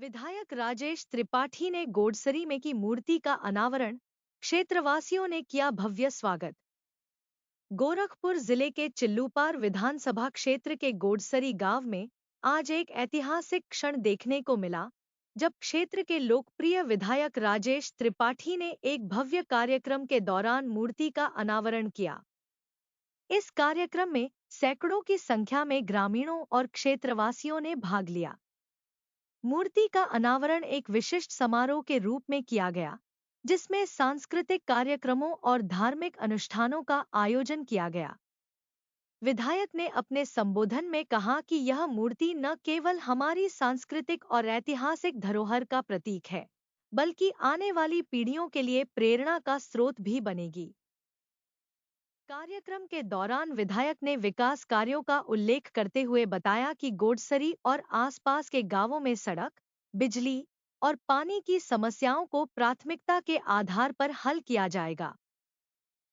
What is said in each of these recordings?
विधायक राजेश त्रिपाठी ने गोडसरी में की मूर्ति का अनावरण, क्षेत्रवासियों ने किया भव्य स्वागत। गोरखपुर जिले के चिल्लूपार विधानसभा क्षेत्र के गोडसरी गांव में आज एक ऐतिहासिक क्षण देखने को मिला, जब क्षेत्र के लोकप्रिय विधायक राजेश त्रिपाठी ने एक भव्य कार्यक्रम के दौरान मूर्ति का अनावरण किया। इस कार्यक्रम में सैकड़ों की संख्या में ग्रामीणों और क्षेत्रवासियों ने भाग लिया। मूर्ति का अनावरण एक विशिष्ट समारोह के रूप में किया गया, जिसमें सांस्कृतिक कार्यक्रमों और धार्मिक अनुष्ठानों का आयोजन किया गया। विधायक ने अपने संबोधन में कहा कि यह मूर्ति न केवल हमारी सांस्कृतिक और ऐतिहासिक धरोहर का प्रतीक है, बल्कि आने वाली पीढ़ियों के लिए प्रेरणा का स्रोत भी बनेगी। कार्यक्रम के दौरान विधायक ने विकास कार्यों का उल्लेख करते हुए बताया कि गोडसरी और आसपास के गांवों में सड़क, बिजली और पानी की समस्याओं को प्राथमिकता के आधार पर हल किया जाएगा।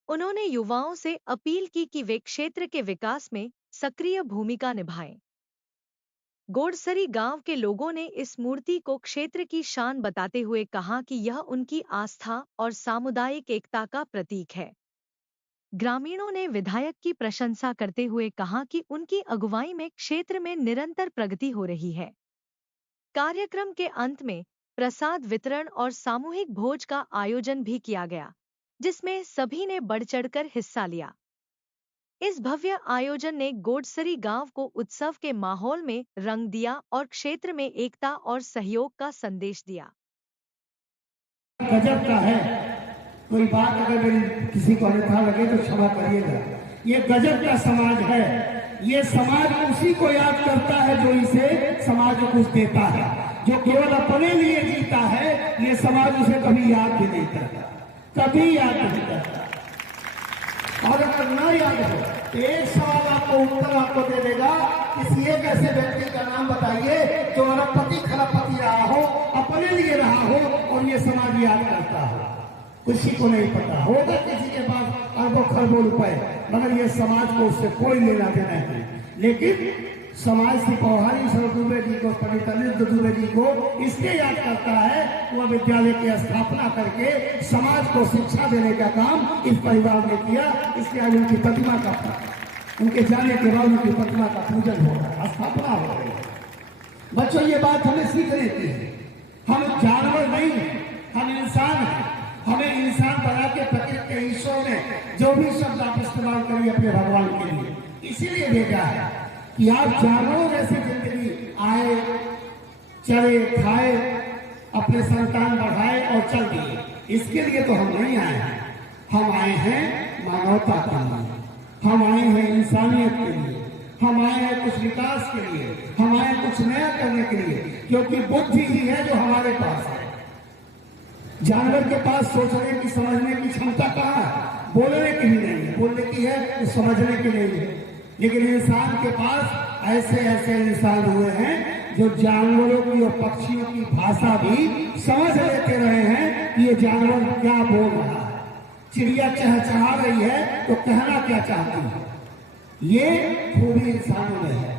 उन्होंने युवाओं से अपील की कि वे क्षेत्र के विकास में सक्रिय भूमिका निभाएं। गोडसरी गांव के लोगों ने इस मूर्ति को क्षेत्र की शान बताते हुए कहा कि यह उनकी आस्था और सामुदायिक एकता का प्रतीक है। ग्रामीणों ने विधायक की प्रशंसा करते हुए कहा कि उनकी अगुवाई में क्षेत्र में निरंतर प्रगति हो रही है। कार्यक्रम के अंत में प्रसाद वितरण और सामूहिक भोज का आयोजन भी किया गया, जिसमें सभी ने बढ़-चढ़कर हिस्सा लिया। इस भव्य आयोजन ने गोडसरी गांव को उत्सव के माहौल में रंग दिया और क्षेत्र में एकता और सहयोग का संदेश दिया। गजब का है। कोई बात अगर मेरी किसी को अन्यथा लगे तो क्षमा करिएगा। ये गजब का समाज है। ये समाज उसी को याद करता है जो इसे समाज को कुछ देता है। जो केवल अपने लिए जीता है, ये समाज उसे कभी याद भी नहीं करता, कभी याद नहीं करता। और अगर न याद हो तो एक सवाल आपको उत्तर आपको दे देगा, किसी एक ऐसे व्यक्ति का नाम बताइए जो अरबपति खरबपति रहा हो, अपने लिए रहा हो और ये समाज याद करता हो। किसी को नहीं पता होगा, किसी के पास अरबों खरबों रुपए, मगर ये समाज को उससे कोई लेना देना नहीं। लेकिन समाज से पौहारी सर दुबे जी को, पंडित अनिरुद्ध दुबे जी को इसलिए याद करता है, वह विद्यालय की स्थापना करके समाज को शिक्षा देने का काम इस परिवार ने किया। इसलिए आज उनकी प्रतिमा का, उनके जाने के बाद उनकी प्रतिमा का पूजन हो रहा है, स्थापना हो रही है। बच्चों, ये बात हमें सीखने की है। हम जानवर नहीं है, हम इंसान हैं। हमें इंसान बना के प्रकृति के ईश्वर ने जो भी शब्द आप इस्तेमाल करिए अपने भगवान के लिए, इसीलिए भेजा है कि आप जानवरों जैसी जिंदगी आए, चले, खाए, अपने संतान बढ़ाए और चल दिए। इसके लिए तो हम नहीं आए हैं। हम आए हैं मानवता के लिए, हम आए हैं इंसानियत के लिए, हम आए हैं कुछ विकास के लिए, हम आए हैं कुछ नया करने के लिए। क्योंकि बुद्धि ही है जो हमारे पास है। जानवर के पास सोचने की, समझने की क्षमता कहाँ है? बोलने की भी नहीं है। बोलने की है तो समझने की नहीं है। लेकिन इंसान के पास ऐसे ऐसे इंसान हुए हैं जो जानवरों की और पक्षियों की भाषा भी समझ लेते रहे हैं कि ये जानवर क्या बोल रहा है। चिड़िया चहचहा रही है तो कहना क्या चाहती है, ये खूबी इंसानों में है।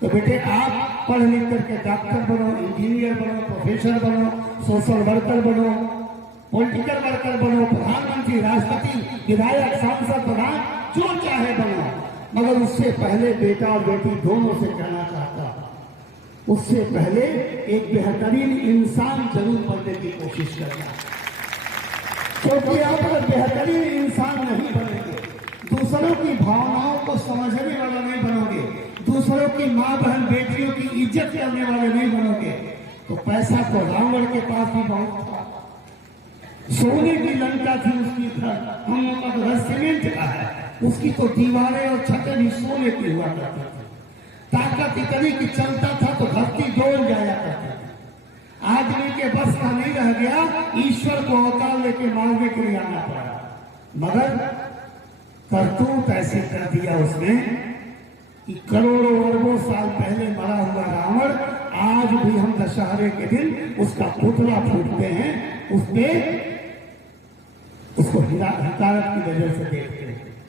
तो बेटे, आप पढ़ लिख करके डॉक्टर बनो, इंजीनियर बनो, प्रोफेसर बनो, सोशल वर्कर बनो, पॉलिटिकल वर्कर बनो, प्रधानमंत्री, राष्ट्रपति, विधायक, सांसद, प्रधान, जो चाहे बनो, मगर उससे पहले बेटा और बेटी दोनों से कहना चाहता हूं, उससे पहले एक बेहतरीन इंसान जरूर बनने की कोशिश करना। क्योंकि आप अगर बेहतरीन इंसान नहीं बनेंगे, दूसरों की भावनाओं को समझने वाला नहीं बनोगे, दूसरों की माँ बहन बेटियों की इज्जत करने वाले नहीं बनोगे, तो पैसा तो रावण के पास भी बहुत था। सोने की लंका थी उसकी, हम लोग का घर सीमेंट का है, उसकी तो दीवारें और छतें भी सोने की हुआ करती थी। ताकत इतनी कि चलता था तो धरती डोल जाया करती थी। आदमी के बस का नहीं रह गया, ईश्वर को अवतार लेके मारने के लिए आना पड़ा। मगर करतूत ऐसे कर दिया उसने कि करोड़ों अरबों साल पहले मरा हुआ रावण, आज भी हम दशहरे के दिन उसका पुतला फूटते हैं, उसपे उसको हिकारत की नजर से देखते हैं।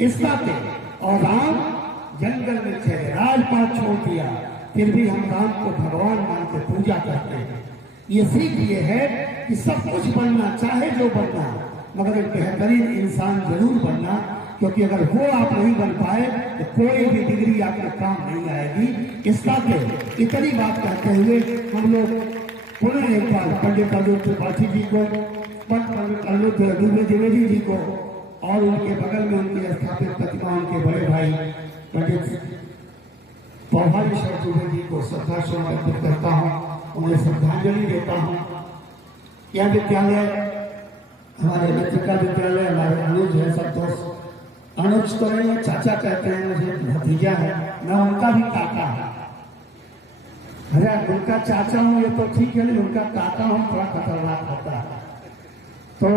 इस नाते और राम जंगल में चले, राजपाट छोड़ दिया, फिर भी हम राम को भगवान मान के पूजा करते हैं। ये सीख ये है कि सब कुछ बनना, चाहे जो बनना, मगर एक बेहतरीन इंसान जरूर बनना, क्योंकि अगर वो आप नहीं बन पाए तो कोई भी डिग्री आपके काम नहीं आएगी। इस नाते इतनी बात कहते हुए हम लोग पुनः एक बार पंडित अल्लूर त्रिपाठी जी को, पंडित अल्लूर द्विवेदी जी को और उनके बगल में उनकी स्थापित प्रतिमा उनके बड़े भाई पंडित पौभारीश्वर द्विवेदी को श्रद्धासुमन अर्पित करता हूँ, उन्हें श्रद्धांजलि देता हूँ। यह विद्यालय हमारे मित्र का विद्यालय, हमारे अनुज है, सब दोस्त अनुज तो नहीं, चाचा कहते हैं, मुझे भतीजा है, मैं उनका भी काका है। अरे उनका चाचा हूँ ये तो ठीक है, नहीं उनका काका हूँ थोड़ा खतरनाक होता है। तो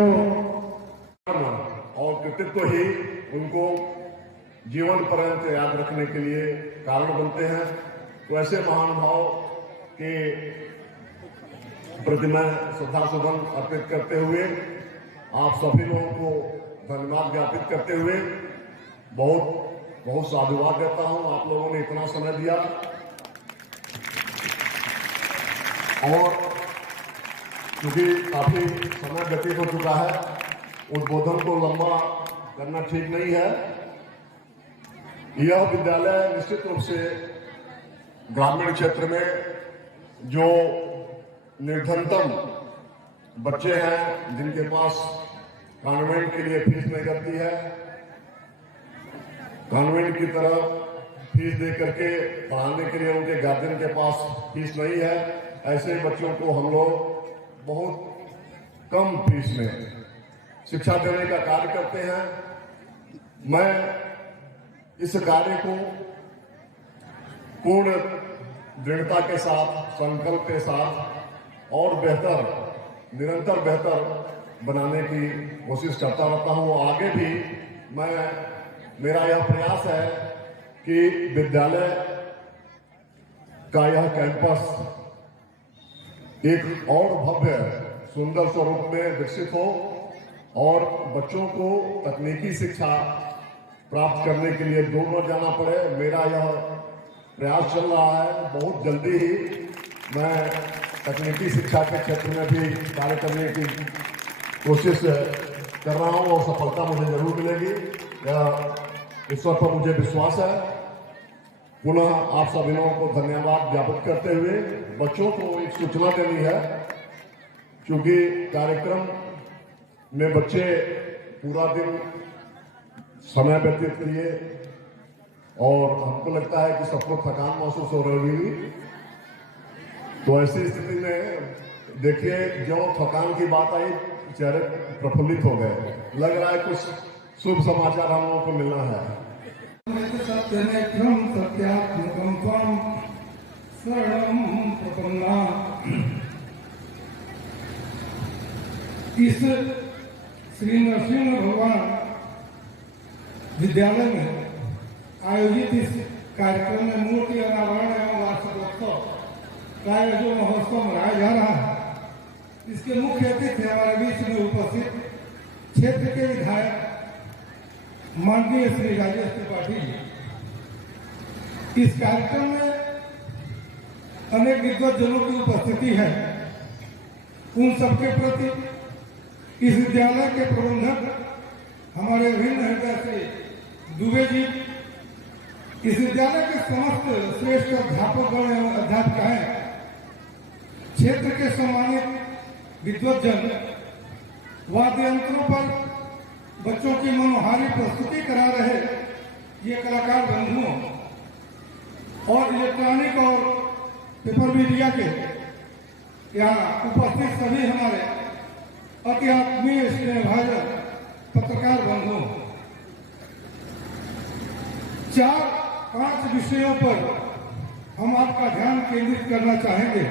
और कृतित्व ही उनको जीवन पर्यंत याद रखने के लिए कारण बनते हैं। तो ऐसे महानुभाव के प्रति मैं श्रद्धासुमन अर्पित करते हुए आप सभी लोगों को धन्यवाद ज्ञापित करते हुए बहुत बहुत साधुवाद देता हूं। आप लोगों ने इतना समय दिया और क्योंकि काफी समय व्यतीत हो चुका है, उद्बोधन को लंबा करना ठीक नहीं है। यह विद्यालय निश्चित रूप से ग्रामीण क्षेत्र में जो निर्धनतम बच्चे हैं, जिनके पास कॉन्वेंट के लिए फीस नहीं लगती है, कॉन्वेंट की तरफ फीस दे करके पढ़ाने के लिए उनके गार्जियन के पास फीस नहीं है, ऐसे बच्चों को हम लोग बहुत कम फीस में शिक्षा देने का कार्य करते हैं। मैं इस कार्य को पूर्ण दृढ़ता के साथ, संकल्प के साथ और निरंतर बेहतर बनाने की कोशिश करता रहता हूं। आगे भी मेरा यह प्रयास है कि विद्यालय का यह कैंपस एक और भव्य सुंदर स्वरूप में विकसित हो और बच्चों को तकनीकी शिक्षा प्राप्त करने के लिए दूर न जाना पड़े। मेरा यह प्रयास चल रहा है। बहुत जल्दी ही मैं तकनीकी शिक्षा के क्षेत्र में भी कार्य करने की कोशिश कर रहा हूं और सफलता मुझे जरूर मिलेगी, ईश्वर पर मुझे विश्वास है। पुनः आप सभी लोगों को धन्यवाद ज्ञापित करते हुए बच्चों को एक सूचना देनी है, क्योंकि कार्यक्रम में बच्चे पूरा दिन समय व्यतीत किए और हमको लगता है कि सबको थकान महसूस हो रही होगी। तो ऐसी स्थिति में देखिए, जो थकान की बात आई, चेहरे प्रफुल्लित हो गए, लग रहा है कुछ शुभ समाचार हम लोगों को मिलना है। इस श्री नरसिंह भगवान विद्यालय में आयोजित इस कार्यक्रम में मूर्ति अनावरण एवं वार्षिकोत्सव का जो महोत्सव मनाया जा रहा है, इसके मुख्य अतिथि हमारे बीच में उपस्थित क्षेत्र के विधायक माननीय श्री राजेश त्रिपाठी जी। इस कार्यक्रम में अनेक विद्वज्जनों की उपस्थिति है। उन सबके प्रति इस विद्यालय के प्रबंधक हमारे अभिन्न हृदय से दुबे जी, इस विद्यालय के समस्त श्रेष्ठ अध्यापकगण एवं अध्यापिकाएं, क्षेत्र के सम्मानित विद्वज्जन, वाद्य यंत्रों पर बच्चों की मनोहारी प्रस्तुति करा रहे ये कलाकार बंधुओं और इलेक्ट्रॉनिक और पेपर मीडिया के यहाँ उपस्थित सभी हमारे अति आत्मीय स्नेहभाजन पत्रकार बंधुओं, 4-5 विषयों पर हम आपका ध्यान केंद्रित करना चाहेंगे।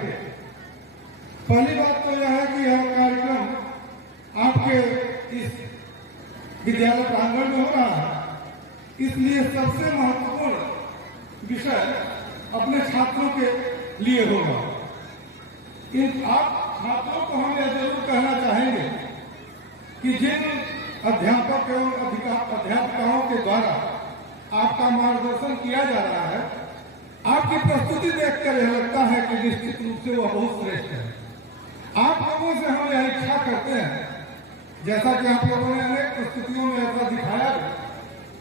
पहली बात तो यह है कि यह कार्यक्रम आपके इस विद्यालय प्रांगण में हो रहा है, इसलिए सबसे महत्वपूर्ण विषय अपने छात्रों के लिए होगा। इन आप छात्रों को हम यह जरूर कहना चाहेंगे कि जिन अध्यापक एवं अध्यापिकाओं के द्वारा आपका मार्गदर्शन किया जा रहा है, आपकी प्रस्तुति देखकर यह लगता है कि निश्चित रूप से वह बहुत श्रेष्ठ है। आप लोगों से हम यह इच्छा करते हैं, जैसा कि आप लोगों ने अनेक प्रस्तुतियों में ऐसा दिखाया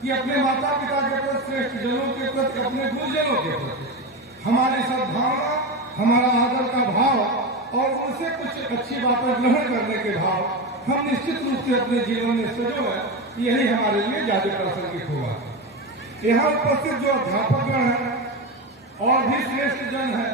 कि अपने माता पिता के प्रति, श्रेष्ठ जनों के प्रति, अपने गुरुजनों के प्रति हमारी सद्भावना, हमारा आदर का भाव और उनसे कुछ अच्छी बातें ग्रहण करने के भाव हम निश्चित रूप से अपने जीवन में सजो है, यही हमारे लिए ज्यादा प्रासंगिक होगा। यहाँ उपस्थित जो अध्यापकगण हैं और भी श्रेष्ठ जन है,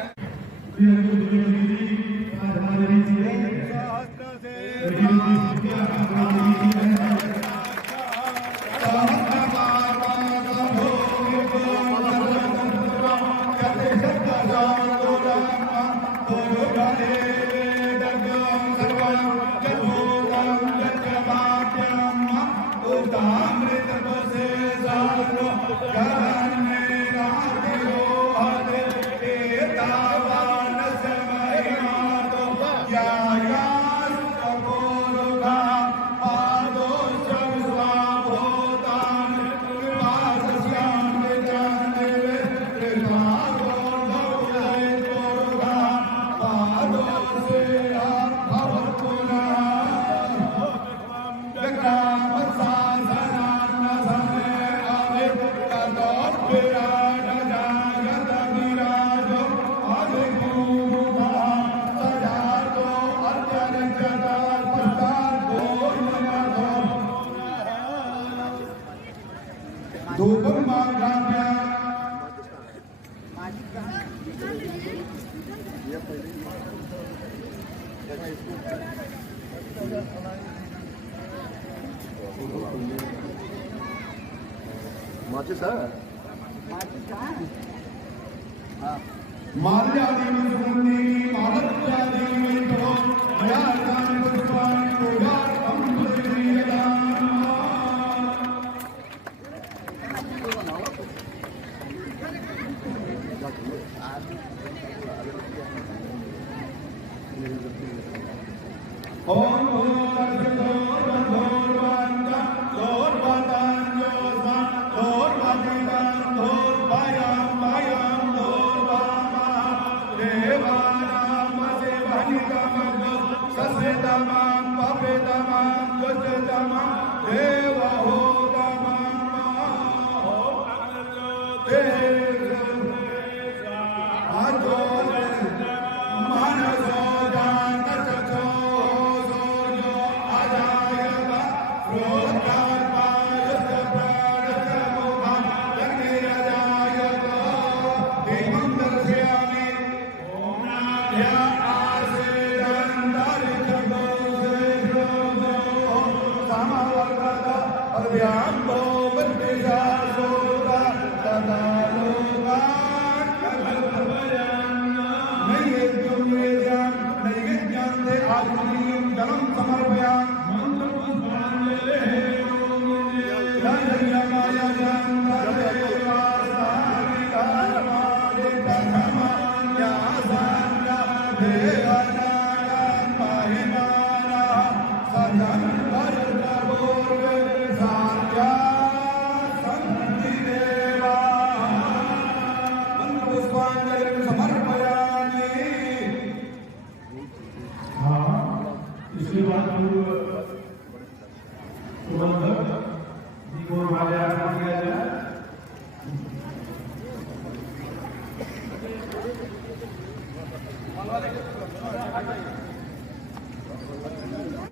इसके बाद